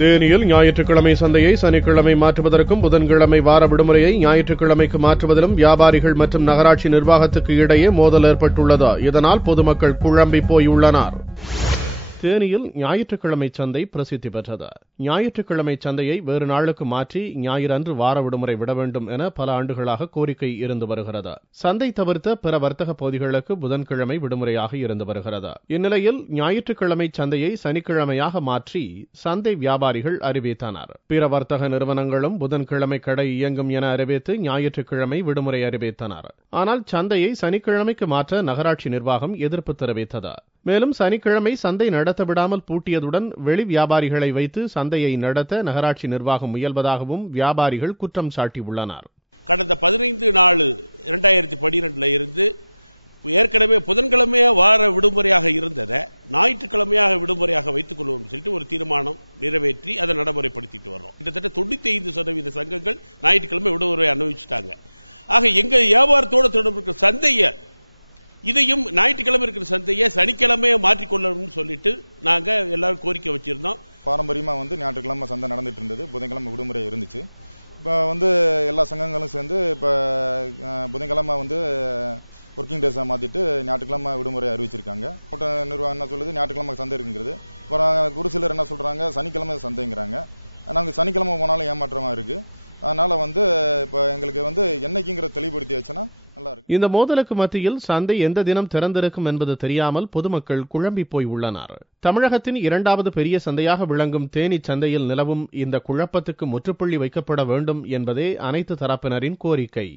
தேனியில் ஞாயிற்றுக்கிழமை சந்தையை சனிக்கிழமை மாற்றுவதற்கும் புதன்கிழமை வார விடுமுறையை ஞாயிற்றுக்கிழமைக்கு மாற்றுவதிலும் வியாபாரிகள் மற்றும் நகராட்சி நிர்வாகத்துக்கு இடையே மோதல் ஏற்பட்டுள்ளது. இதனால் பொதுமக்கள் குழம்பி போயுள்ளனர். தேனியில் ஞாயிற்றுக்கிழமை சந்தை பிரசித்தி பெற்றது. ஞாயிற்றுக்கிழமை சந்தையை வேறு நாளுக்கு மாற்றி ஞாயிறன்று வார விடுமுறை விட வேண்டும் என பல ஆண்டுகளாக கோரிக்கை இருந்து வருகிறது. சந்தை தவிர்த்த பிற வர்த்தக பகுதிகளுக்கு புதன்கிழமை விடுமுறையாக இருந்து வருகிறது. இந்நிலையில் ஞாயிற்றுக்கிழமை சந்தையை சனிக்கிழமையாக மாற்றி சந்தை வியாபாரிகள் அறிவித்தனர். பிற வர்த்தக நிறுவனங்களும் புதன்கிழமை கடை இயங்கும் என அறிவித்து ஞாயிற்றுக்கிழமை விடுமுறை அறிவித்தனர். ஆனால் சந்தையை சனிக்கிழமைக்கு மாற்ற நகராட்சி நிர்வாகம் எதிர்ப்பு தெரிவித்தது. மேலும் சனிக்கிழமை சந்தை நடத்த விடாமல் பூட்டியதுடன் வெளி வியாபாரிகளை வைத்து சந்தையை நடத்த நகராட்சி நிர்வாகம் முயல்வதாகவும் வியாபாரிகள் குற்றம் சாட்டியுள்ளனர். கடந்த 15/4/2012 இருந்து ஏற்கனவே புதன்கிழமையா வார விடுமுறையாக இருந்ததை ஞாயிற்றுக்கிழமையாக விடுமுறையாக வைத்துக் கொள்வோம் சொல்லிட்டு ஒரு தீர்மானம் நிறைவேற்றி அதை நடைமுறைப்படுத்திட்டு வர்றோம். கிட்டத்தட்ட 95% சங்கங்கள் ஞாயிற்றுக்கிழமை விடுமுறை அனுபவிச்சுட்டாங்க. ஆக எங்க வியாபாரத்தோடு தொடர்பு இருக்கிற சந்தையை இதையும் ஞாயிற்றுக்கிழமை இருக்கிற சந்தையை சனிக்கிழமையை மாற்றிக்கொள்ளணும்னு சொல்லிட்டு நாங்க எல்லாரும் கோரிக்கை வச்சிருந்தோம். பாரம்பரியமா ஞாயிற்றுக்கிழமை சந்தை நடந்துட்டு இருந்தது, புதன்கிழமை விடுமுறை இருந்துச்சு. இப்ப எல்லா சங்கங்களும் சேர்ந்து இப்ப புதன்கிழமை ஒர்க்கிங் டேஸா மாத்திட்டு ஞாயிற்றுக்கிழமை விடுமுறை அறிவிச்சிருக்காங்க. நிர்வாகம் என்ன சொல்லுது, ஞாயிற்றுக்கிழமை சந்தை இருக்குங்கிறது. ஒரு சிலர் என்ன சொல்றாங்க, சனிக்கிழமை சந்தைங்கிறாங்க. நாங்க சனிக்கிழமை போனாலும் ஏமாற்றமா இருக்கு. அதனால இப்ப எங்களுக்கு என்னைக்குங்கிற தெளிவுபடுத்தியாச்சுன்னா நல்லா இருக்கு. இந்த மோதலுக்கு மத்தியில் சந்தை எந்த தினம் திறந்திருக்கும் என்பது தெரியாமல் பொதுமக்கள் குழம்பி போய் உள்ளனர். தமிழகத்தின் 2வது பெரிய சந்தையாக விளங்கும் தேனி சந்தையில் நிலவும் இந்த குழப்பத்துக்கு முற்றுப்புள்ளி வைக்கப்பட வேண்டும் என்பதே அனைத்து தரப்பினரின் கோரிக்கை.